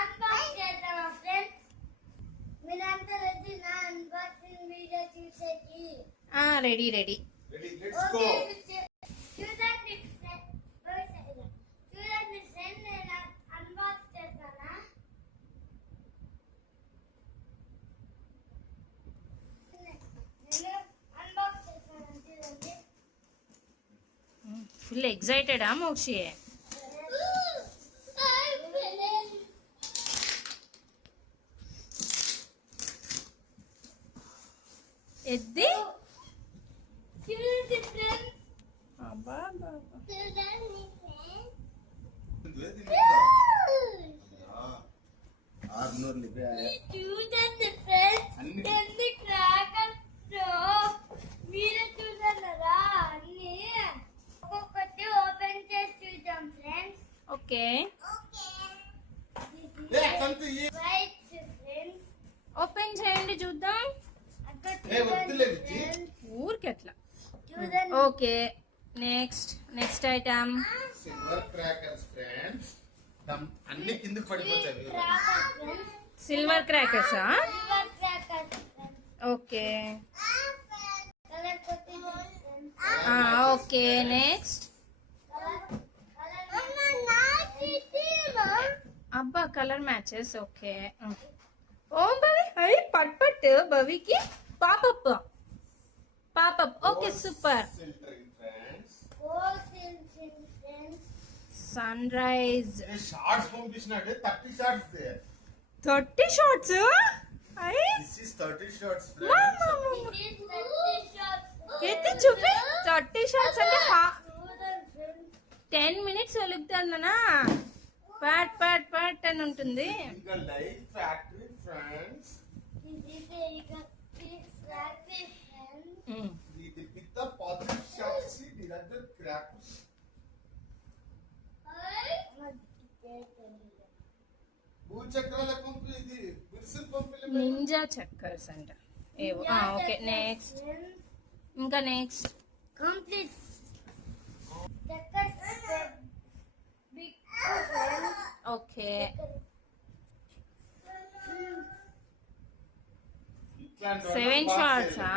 Unbox చేద్దామా friends? మీరంతా ready నా అన్బాక్సింగ్ వీడియో చూసేకి? Ready let's go. చూడండి ఫ్రెండ్, నేను అన్బాక్స్ చేస్తానా? నేను అన్బాక్స్ చేస్తాను. చూడండి. ఫుల్ ఎక్సైటెడా మోక్షి? ఎద్ది చూడండి ఫ్రెండ్. అబ్బా చూడండి ఫ్రెండ్. చూడండి ఫ్రెండ్స్, ఎన్ని క్రాకర్స్ మీరే చూడన్నారా? అన్ని ఒక్కొక్కటి ఓపెన్ చేసి చూద్దాం friends. Okay right friends, open చేయండి చూద్దాం. ఊరికి ఎట్లా? చూడండి. Okay next item silver crackers friends. అన్ని కిందకి పడిపోతాయి. సిల్వర్ క్రాకర్సా? Silver crackers friends. Okay colour కొట్టింది ఫ్రెండ్స్. Okay next. అబ్బా కలర్ మ్యాచెస్. ఓకే ఓ భవి అయ్యి పట్ భవికి popup. Okay super. Sunrise shots పంపించినట్టే 30 shots. 30 shots. This is 30 shots friends. ఎత్తి చూపి. 30 షార్ట్స్ అంటే 10 మినిట్స్ వెలుగుతుందనా? పాట్ అని ఉంటుంది. ఇంకా లైట్ ఫ్యాక్టరీ ఫ్రెండ్స్. ఇది పిత్త పాత్ర షార్ట్స్. ఇది దగ్గర క్రాకర్స్. భూచక్రాల పంపు. ఇది బిర్సిల్ పంపులే. నింజా చక్కర్స్ అంట ఏవో. Okay next. ఇంకా నెక్స్ట్ కంప్లీట్ ఓకే 7 షార్ట్సా?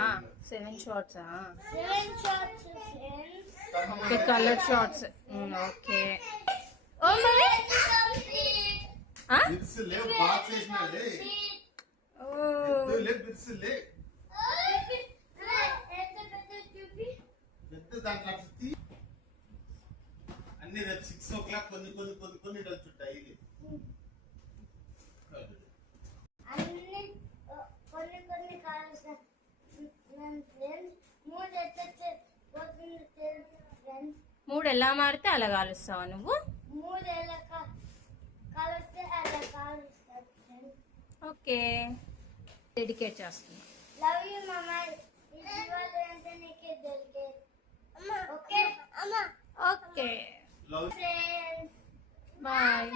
7 షార్ట్సా? 7 shots friends. Okay colour shots. Okay ఓ మమ్మీ బిర్సిల్ బాక్స్ చేసినాలే. బిర్సిల్ పెద్ద దాంట్లో అన్ని రేపు 6 o'clock కొన్ని చుట్టాయి. అన్ని కొన్ని కావాల్సిన మూడు ఎలా మారితే అలా కాలుస్తావా నువ్వు? 3 ఎలా కాలుస్తే అలా కాలుస్తారు ఫ్రెండ్స్. ఓకే డెడికేట్ చేస్తున్నా. Love you mamma. ఇది ఇవాళ అంటే నీకే దొరికే. Okay okay love friends. Bye.